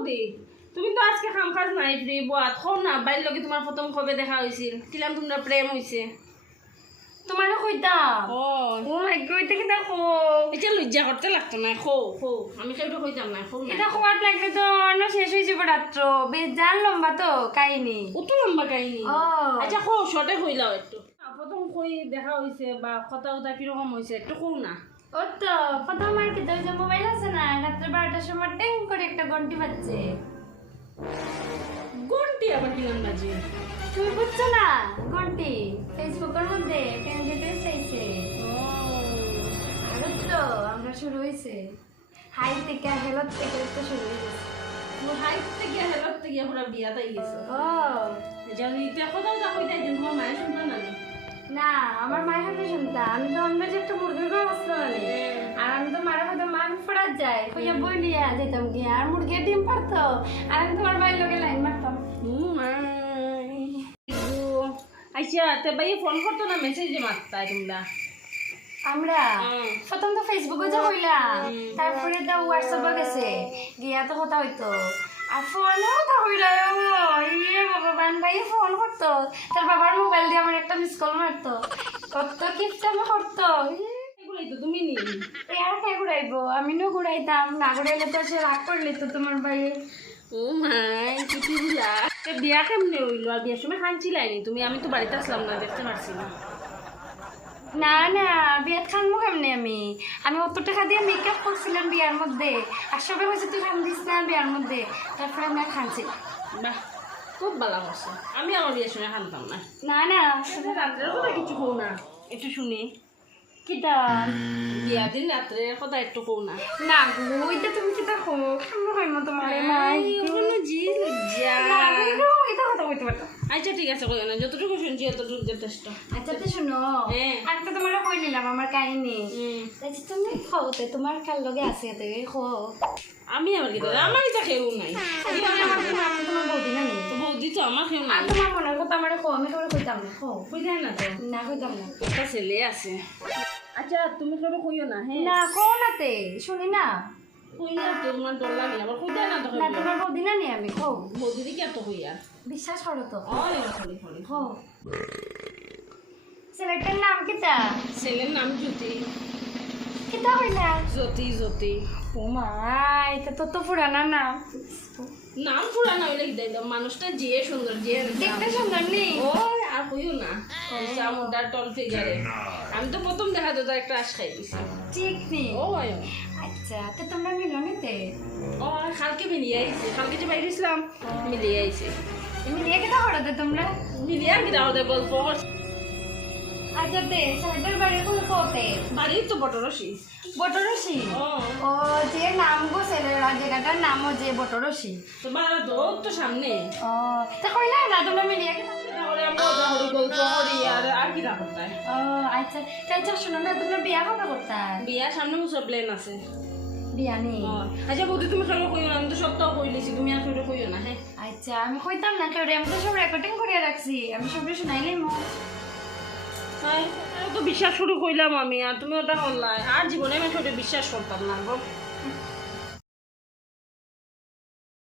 বৌদি তুমি তো আজকে কাম কাজ নাই ফ্রি বাত খো না বাইর লগে তোমার প্রথম কবে দেখা হইছিল কিলাম তোমরা প্রেম হইছে তোমারে কইতাম ও ও মাই গড দেখি দেখো এটা লজ্জা করতে লাগতো না খো খো আমি কেউটা কইতাম না খো না এটা খোয়াত লাগলে তো অন্য শেষ হয়ে যাবে রাত্র বেজান লম্বা তো কাহিনী অত লম্বা কাহিনী ও আচ্ছা খো শর্টে কইলাও একটু প্রথম কই দেখা হইছে বা কথা উতা কিরকম হইছে একটু কো না ও তো প্রথম আর কি যে মোবাইল আছে না রাত্রে 12টার সময় টেং করে একটা ঘন্টি বাজছে ঘন্টি আবার কি গান বাজে তুমি বুঝছো না ঘন্টি ফেসবুকের মধ্যে ক্যান্ডিডেট চাইছে আর তো আমরা শুরু হয়েছে হাই থেকে হেলত থেকে তো শুরু হয়ে গেছে হাইট থেকে হেলত থেকে পুরা বিয়া তাই গেছে ও জানি এটা কথা উতা কইতাই দিন তোমার মায়ের শুনতা না না আমার মায়ের হাতে শুনতা আমি তো অন্য যে একটা মুরগির ঘর আসতে পারি আর আমি তো মায়ের হাতে মান ফোড়া যায় কইয়া বই নিয়ে যেতাম কি আর মুরগির ডিম পারতো আর আমি তোমার বাড়ির লোকে লাইন মারতাম আচ্ছা তে ভাই ফোন করতো না মেসেজ মারতাই তোমরা আমরা প্রথম তো ফেসবুকে যা কইলাম তারপরে তো হোয়াটসঅ্যাপে গেছে গিয়া তো কথা হইতো আর ফোনও কথা কইলাম ইয়ে ভগবান ভাই ফোন করতো তার বাবার মোবাইল দিয়ে আমার একটা মিস কল মারতো কত কিপটা আমি করতো এগুলাই তো তুমি নি আর কে ঘুরাইবো আমি নো ঘুরাইতাম না ঘুরাইলে তো সে রাগ করলে তো তোমার ভাই ও মাই কিছু বুঝা বিয়া কেমনে হইলো আর বিয়ার সময় খানছিলাইনি তুমি আমি তো বাড়িতে আসলাম না দেখতে পারছি না না না বিয়াত খানবো কেমনি আমি অত টাকা দিয়ে মেকআপ করছিলাম বিয়ার মধ্যে আর সবাই হয়েছে তুই খান দিস না বিয়ার মধ্যে তারপরে আমি আর খানছি বাহ খুব ভালো করছে আমি আমার বিয়ের সময় খানতাম না না না রাত্রের কথা কিছু কো না একটু শুনি কিতা বিয়া দিন রাত্রের কথা একটু কো না না গো ওইটা তুমি কিতা খো খামো কইমো তোমার মাই কোনো জি লজ্জা এটা কথা কইতে পারতো আচ্ছা ঠিক আছে কই না যতটুকু শুনছি ততটুকু যথেষ্ট আচ্ছা তো শুনো একটা তোমার কই নিলাম আমার কাহিনী আচ্ছা তুমি খাওতে তোমার কাল লগে আছে এতে খো আমি আবার কি আমার এটা কেউ নাই আমি তোমার বৌদি না তো বৌদি তো আমার কেউ নাই আর তোমার মনের কথা আমার খো আমি কেউ কইতাম না খো কই যায় না তো না কইতাম না একটা ছেলে আছে আচ্ছা তুমি কেউ কইও না হ্যাঁ না কো নাতে শুনি না কই না তোমার ডর লাগে আবার কই যায় না তো না তোমার বৌদি না নি আমি খো বৌদি কি এত কইয়া বিশ্বাস করো তো অয় খলি খলি খো ছেলেটার নাম কিতা ছেলের নাম জ্যোতি কিতা হইলা জ্যোতি জ্যোতি ও মা এটা তো পুরানা নাম নাম পুরানো হইলে কি দাইতাম মানুষটা যে সুন্দর যে দেখতে সুন্দর নেই ও আর কইও না চামুন্ডার টল ফিগারে আমি তো প্রথম দেখা তো একটা আশ খাই দিছি ঠিক নেই ও আয় আচ্ছা তো তোমরা মিলনিতে ও কালকে মিলিয়ে আইছে কালকে যে বাইরে ছিলাম মিলিয়ে আইছে মিলিয়ে কেটা হঠাতে তোমরা মিলিয়ে আর কি দাও গল্প আচ্ছা দে সাইডের বাড়ি কোন কোতে বাড়ির তো বটরসি বটরসি ও ও যে নাম গো ছেলেরা জায়গাটার নামও যে বটরসি তো বাড়া তো সামনে ও তা কইলা না তোমরা মিলিয়ে কেটা তাহলে আমরা হরি গল্প করি আর কি না করতে ও আচ্ছা তাই শোনো না তোমরা বিয়া কবে করতা বিয়া সামনে বছর প্ল্যান আছে বিয়া নেই আচ্ছা বৌদি তুমি কেন কইও না আমি তো সব তো কইলেছি তুমি আর কেউ কইও না হ্যাঁ আচ্ছা আমি কইতাম না কেউ আমি তো সব রেকর্ডিং করে রাখছি আমি সবটা শুনাইলাই মো তো বিশ্বাস শুরু করলাম আমি আর তুমি ওটা অনলাইন আর জীবনে আমি ওটা বিশ্বাস করতাম না গো